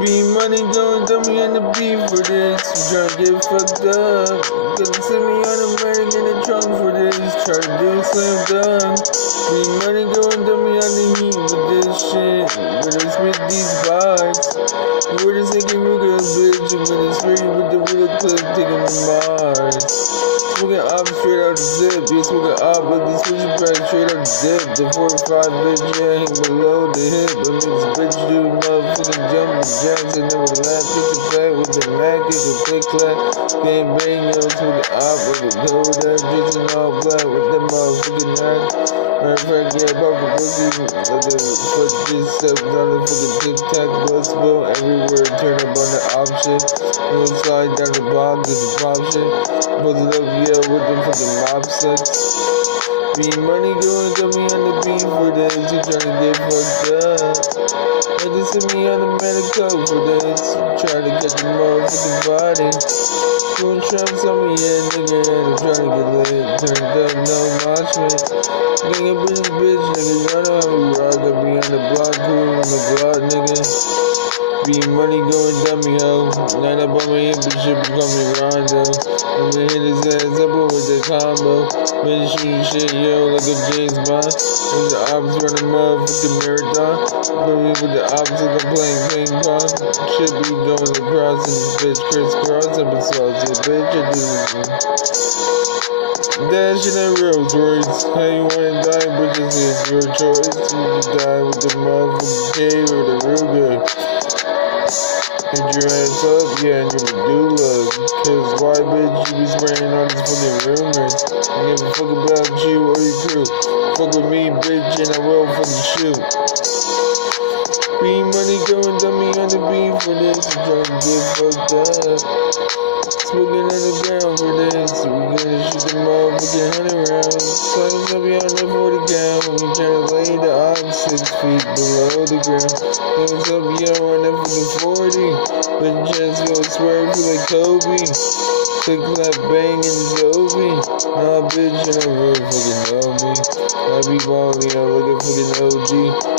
Be money going dummy on the beat for this. Tryna get fucked up. Gonna send me on the medic in the trunk for this. Try to do slam dunk. Be money going dummy on the heat with this shit. Better spit these bars. Where the second Ruger bitch? I'm gonna spray you with the wheel clip, taking the Mars. Smoking up straight out the zip. You smoking up with the switch back straight out the zip. The 45 bitch, yeah, hang below the hip. But niggas bitch do motherfucking jump the jacks and never laugh. Pick the back with the Mac, kick the click clap. Game bang, yo, smoking up with the gold there. Drinking all black with the motherfucking knife. Matter of fact, yeah, purple pussy. Like the fuck this stuff down the fucking tic tac blood spill everywhere. Turn up on the option. You know, slide down the block, get the pop shit. Put it up, yeah, with them fucking mob sex. Be money going dummy on the beat for this. You tryna get fucked up. Niggas hit me on the medical for this. Try to get the motherfucking body. Doing traps on me, yeah, nigga. I'm tryna get lit. Turned up, no mosh man. Nigga, bitch, nigga. Y'all know how we rock. Got me on the block, cool on the block, nigga. Be money going dummy, ho. Line up on my hip and shit, call me Rondo. I'm gonna hit his ass up with the combo. Been shooting shit, yo, like a James Bond. With the ops running motherfucking marathon. But me with the ops like I'm playing ping pong. Shit be going across in this bitch, crisscross. I'm a sauce, yeah, bitch, I do this. Dashing at Rolls Royce. How you wanna die, bitches, it's your choice. You can die with the motherfucking K or the Ruger. Hit your ass up, yeah, and you medulla. Cause why, bitch, you be spraying all these fucking rumors. I give a fuck about you or your crew. Fuck with me, bitch, and I will fucking shoot. Be money going dummy on the beat for this. I'm trying to get fucked up. Smoking on the ground for this. We gonna shoot the motherfucking 100 rounds. Sometimes I'll be on the 40 count. We tryna lay the odds 6 feet below the ground. Thumbs up, yo, on that fucking 40. But just go swerve like Kobe. Click clap bang in Zoe. Nah, bitch, you don't really fucking know me. I be balling, I'm looking fucking OG.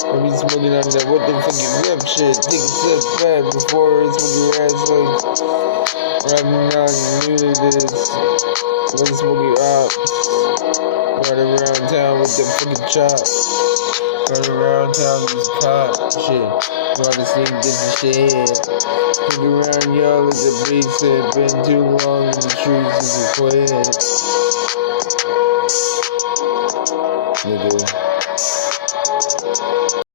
I be smoking on that what the fucking rep shit. Take a step back before it's smoking your ass like. Rapping out new to this. Wanna smoke your ops. Ride around town with the fucking chop. Ride around town with this cop shit. Wanna sneak this and shit. Look around y'all like the beat said. Been too long in the streets, this is quit.